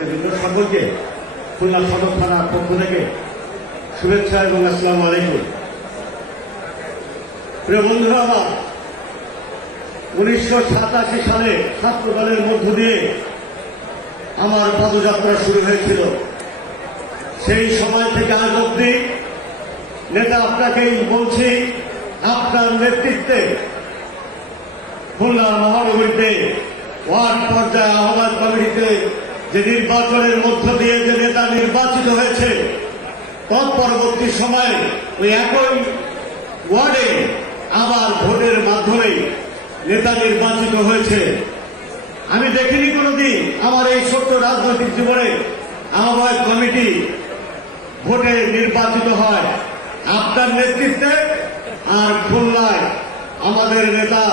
সকলকে খুলনা সদর থানার পক্ষ থেকে শুভেচ্ছা এবং আসসালামু আলাইকুম। প্রিয় বন্ধুরা, আমার উনিশশো সাতাশি সালে ছাত্র দলের মধ্য দিয়ে আমার পদযাত্রা শুরু হয়েছিল। সেই সময় থেকে আজ অব্দি নেতা আপনাকেই বলছি, আপনার নেতৃত্বে খুলনা মহানগরীতে ওয়ার্ড পর্যায়ে আহ্বান কমিটিতে যে নির্বাচনের মধ্য দিয়ে যে নেতা নির্বাচিত হয়েছে, তৎপরবর্তী সময়ে ওই একই ওয়ার্ডে আবার ভোটের মাধ্যমে নেতা নির্বাচিত হয়েছে। আমি দেখিনি কোনোদিন আমার এই ছোট্ট রাজনৈতিক জীবনে আহ্বায়ক কমিটি ভোটে নির্বাচিত হয়। আপনার নেতৃত্বে আর খুলনায় আমাদের নেতা,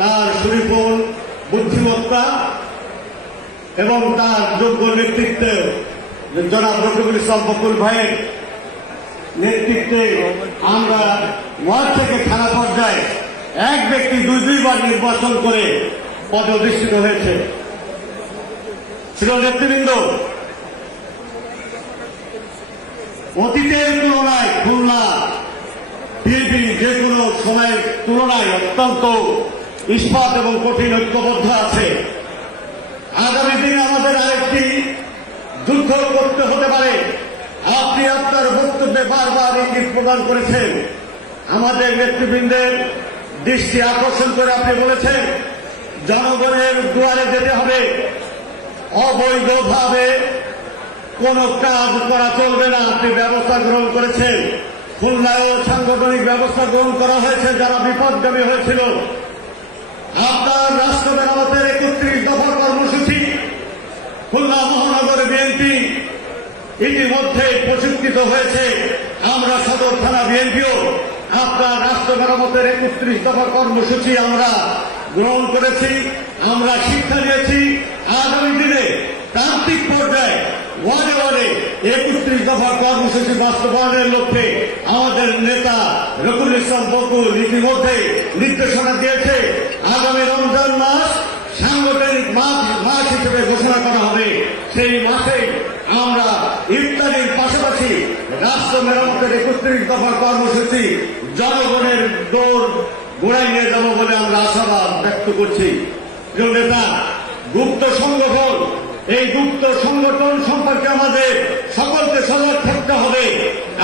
তার সুরিপন বুদ্ধিমত্তা এবং তার যোগ্য নেতৃত্বে জনাব রফিকুল ইসলাম বকুল ভাইয়ের নেতৃত্বে আমরা ওয়ার্ড থেকে থানা পর্যায়ে এক ব্যক্তি দুই দুইবার নির্বাচন করে পদধিষ্ঠিত হয়েছে। ছিল নেতৃবৃন্দ, অতীতের তুলনায় খুলনা বিএনপি যে কোনো সময়ের তুলনায় অত্যন্ত ইস্পাত এবং কঠিন ঐক্যবদ্ধ আছে। আগামী দিনে আমাদের আরেকটি যুদ্ধ করতে হতে পারে। আপনি আপনার বক্তব্যে বারবার ইঙ্গিত প্রদান করেছেন। আমাদের নেতৃবৃন্দের দৃষ্টি আকর্ষণ করে আপনি বলেছেন, জনগণের দুয়ারে যেতে হবে। অবৈধভাবে কোন কাজ করা চলবে না। আপনি ব্যবস্থা গ্রহণ করেছেন। খুলনায়ও সাংগঠনিক ব্যবস্থা গ্রহণ করা হয়েছে, যারা বিপদগামী হয়েছিল। আপনার রাষ্ট্র মেরামতের একত্রিশ দফা কর্মসূচি খুলনা মহানগর বিএনপি ইতিমধ্যে প্রশিক্ষিত হয়েছে আমরা সদর থানা বিএনপিও। আপনার রাষ্ট্র মেরামতের একত্রিশ দফা কর্মসূচি আমরা গ্রহণ করেছি, আমরা শিক্ষা দিয়েছি। আগামী দিনে প্রান্তিক পর্যায়ে ওয়ার্ডে ওয়ার্ডে একত্রিশ দফা কর্মসূচি বাস্তবায়নের লক্ষ্যে আমাদের নেতা রকুল ইসলাম বকুল ইতিমধ্যে নির্দেশনা দিয়েছে, আগামী রমজান মাস সাংগঠনিক মাস হিসেবে ঘোষণা করা হবে। সেই মাসে আমরা ইফতারির পাশাপাশি রাষ্ট্র মেরামতের একত্রিশ দফা কর্মসূচি জনগণের দৌড় গোড়াই নিয়ে যাব বলে আমরা আশাবাদ ব্যক্ত করছি। নেতা, গুপ্ত সংগঠন, এই গুপ্ত সংগঠন সম্পর্কে আমাদের সকলকে সজাগ থাকতে হবে।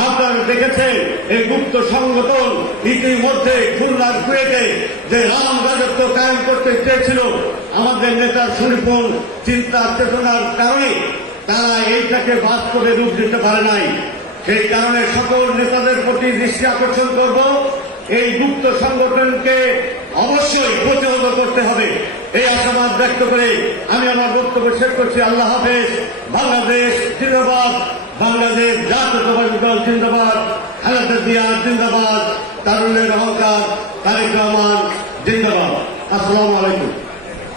আপনারা দেখেছেন, এই গুপ্ত সংগঠন ইতিমধ্যে খুলনার কুয়েতে যে রাম রাজত্ব কায়েম করতে চেয়েছিল আমাদের নেতার সুরিপন চিন্তা চেতনার কারণে তারা এইটাকে বাস্তবে রূপ দিতে পারে নাই। সেই কারণে সকল নেতাদের প্রতি দৃষ্টি আকর্ষণ করব। এই গুপ্ত সংগঠনকে অবশ্যই প্রতিহত করতে হবে। এই আশাবাদ ব্যক্ত করে আমি আমার বক্তব্য শেষ করছি। আল্লাহ হাফেজ। বাংলাদেশ জিন্দাবাদ। বাংলাদেশ জাতীয়তাবাদী দল জিন্দাবাদ। খালেদা জিয়া জিন্দাবাদ। তারুণের অহংকার তারেক রহমান জিন্দাবাদ। আসসালামু আলাইকুম।